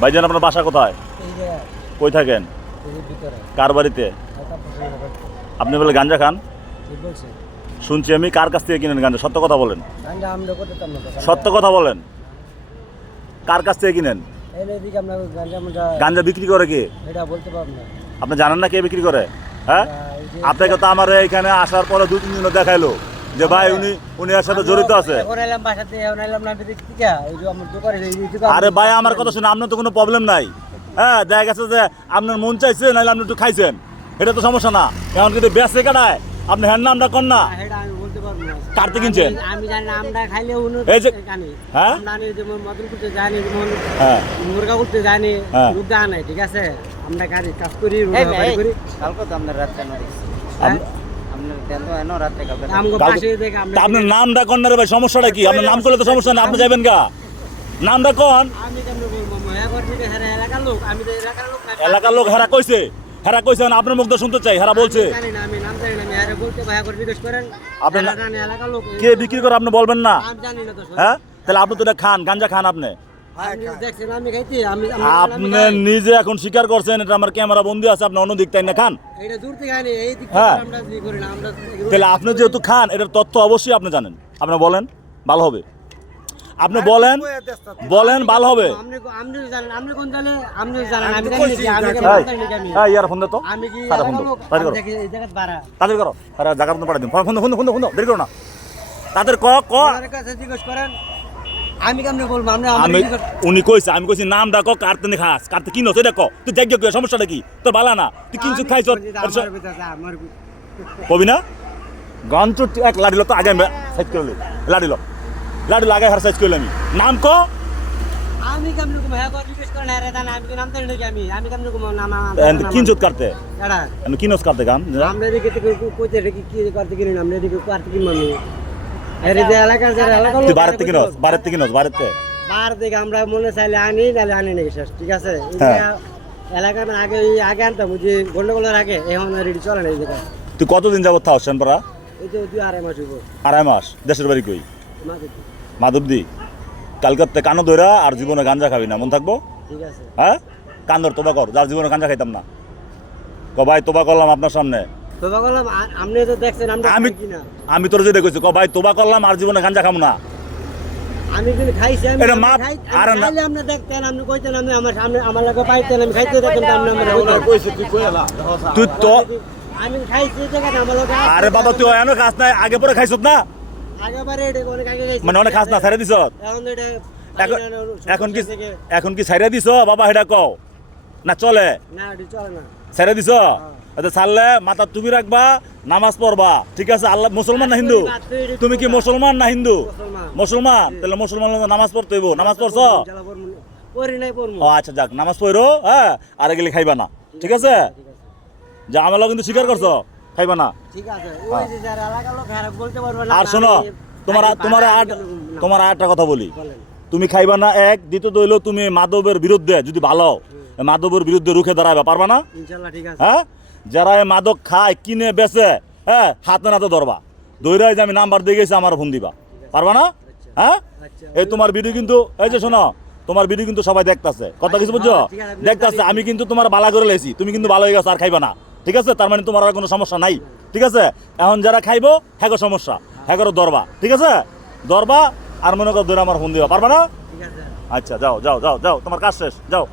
ভাইজান আপনার বাসা কোথায়? কই থাকেন? কার বাড়িতে? আপনি বলে গাঞ্জা খান? শুনছি আমি কার কাছ থেকে কিনেন গাঞ্জা? সত্য কথা বলেন। সত্য কথা বলেন। কার কাছ থেকে কিনেন? গাঞ্জা বিক্রি করে কি? আপনি জানেন না কে বিক্রি করে? হ্যাঁ? আমরা এই যে- আপনাকে তো আমার এখানে আসার পরে দু তিন দিন দেখাইলো। যে ভাই উনি উনি এর সাথে জড়িত আছে। আরে ভাই আমার কথা শুনে আপনার তো কোনো প্রবলেম নাই। হ্যাঁ দেখা গেছে যে আপনার মন চাইছে নাহলে আপনি একটু খাইছেন। এটা তো সমস্যা না। এখন কিন্তু বেসে কাটায়। আপনি হ্যাঁ নামটা কর না। হ্যাঁ, এটা আমি বলতে পারব না। কার কিনছেন? আমি- আমি জানি আমরা খাইলে উনি এই যে- হ্যাঁ? জানি যেমন মদন করতে জানি যেমন হ্যাঁ। মুরগা করতে জানি হ্যাঁ। রূপ দেওয়া ঠিক আছে? আমরা কাজ কাজ করি রূপ করি। কালকে তো আপনার রাত্রে না দেখছি? হ্যাঁ? আপনার নামটা কন না রে ভাই? সমস্যাটা কি? আপনার নাম করলে তো সমস্যা না আপনি যাবেন গা নামটা কন? এলাকার লোক। হেরা কইছে। হেরা কইছে না আপনার মুখ শুনতে চাই। হেরা বলছে। কে বিক্রি করে আপনি বলবেন না। হ্যাঁ? তাহলে আপনি তো খান গাঞ্জা খান আপনি। আপনি। নিজে এখন স্বীকার করছেন এটা আমার ক্যামেরা বন্দি আছে আপনি অন্য দিক তাই না খান। এটা দূর থেকে আনি এই দিক হ্যাঁ। না আমরা এগুলো- তাহলে আপনি যেহেতু খান এটার তথ্য অবশ্যই আপনি জানেন। আপনি বলেন ভালো হবে। আপনি বলেন বলেন ভালো হবে। ফোন তো তাদের করো। জায়গা পাঠিয়ে দিন। ফোন ফোন ফোন ফোন করো না। ক ক। জিজ্ঞেস করেন আমি কেমনে বলব? আমি উনি কইছে আমি কইছি নাম ডাকো কারতে নি খাস। কারতে কিনো? সেটা ক তুই জাগ্য কে? সমস্যাটা কি? তোর বালা না? তুই কিনছু খাইছ? ভিতরে- কবি না? গঞ্চ এক লাড়িল তো আগে সাইজ করলি লাড়িল লাড়িল আগে হার সাইজ করলি আমি। নাম ক? আমি কেমনে ঘুম হ্যাঁ জিজ্ঞেস করেন হ্যাঁ রে দান আমি কি নাম জানি নাকি আমি। আমি কেমনে ঘুম নাম কিনছু কারতে এড়া। আমি কিনস কারতে গান? আমরা এদিকে কইতে রেখে কি করতে করতে এলাকার যারা এলাকার তুই বার থেকে আমরা মনে চাইলে আনি নাহলে আনি নাকি শেষ ঠিক আছে? এই হ্যাঁ। এলাকার আগে আগে আনতাম বুঝি গন্ডগোলের আগে এখন রেডি চলে না এই জায়গায়। তুই কতদিন যাবত থাও সেনপাড়া? এই তো দুই আড়াই মাস আড়াই মাস। দেশের বাড়ি কই? মাধবদি। কালকাতে কানো দইরা আর জীবনে গাঞ্জা খাবি না মন থাকব? ঠিক আছে। হ্যাঁ? কান্দর তোবা কর যার জীবনে গাঞ্জা খাইতাম না। ক ভাই তোবা করলাম আপনার সামনে। তো বললাম আ- আপনি তো দেখছেন আমি কিনা? আমি তোর যেটা কইছি ক ভাই তোবা করলাম আর জীবনে গাঞ্জা খাম না। আমি কিন্তু খাইছি আমি এটা আমি মাপ- খাই- আরে না- খাইলে আপনি দেখতেন আপনি কইতেন আপনি আমার সামনে আমার লাগে পাইতেন আমি খাইতে দেখতেন তো আপনি আমার তুই তো আমি খাইছি এই জায়গাটা আমার লগে আরে বাবা তুই এনে খাস না আগে পরে খাইছত না? আগেবারে এটা অনেক আগে খাইছি। মানে অনেক খাস না দিছ? এখন এটা এখন কি এখন কি ছাইরা দিছ? বাবা হেডা কও। না চলে। না চলে না। ছেড়ে দিছ? আচ্ছা ছাড়লে মাথা তুমি রাখবা নামাজ পড়বা। ঠিক আছে আল্লাহ মুসলমান না হিন্দু? তুমি কি মুসলমান না হিন্দু? মুসলমান। তাহলে মুসলমান নামাজ পড়তে হইব। নামাজ পড়ছ? ও আচ্ছা যাক নামাজ পড়ো হ্যাঁ? আর গেলে খাইবা না। ঠিক আছে? যা আমার কিন্তু স্বীকার করছ খাইবা না। আর শোনো তোমার তোমার না, তোমার একটা কথা বলি। তুমি খাইবা না এক। দ্বিতীয় হইল তুমি মাদবের বিরুদ্ধে যদি ভালো মাদবের বিরুদ্ধে রুখে দাঁড়াবে পারবা না? হ্যাঁ? যারা এই মাদক খায় কিনে বেচে হ্যাঁ হাতে নাতে ধরবা। দৈরাই যে আমি নাম্বার দিয়ে গেছি আমার ফোন দিবা। পারবা না? হ্যাঁ? আচ্ছা এই তোমার ভিডিও কিন্তু এই যে শোনো তোমার ভিডিও কিন্তু সবাই দেখতাছে। কথা কিছু বুঝছ? হ্যাঁ, দেখতাছে আমি কিন্তু তোমার বালা করে লেছি। তুমি কিন্তু ভালো হয়ে গেছো আর খাইবা না। ঠিক আছে? তার মানে তোমার আর কোনো সমস্যা নাই। ঠিক আছে? এখন যারা খাইবো হ্যাগো সমস্যা। হ্যাগোর দরবা ঠিক আছে? দরবা আর মনে করো দৌড়ে আমার ফোন দিবা। পারবা না? আচ্ছা যাও যাও যাও যাও। তোমার কাজ শেষ যাও।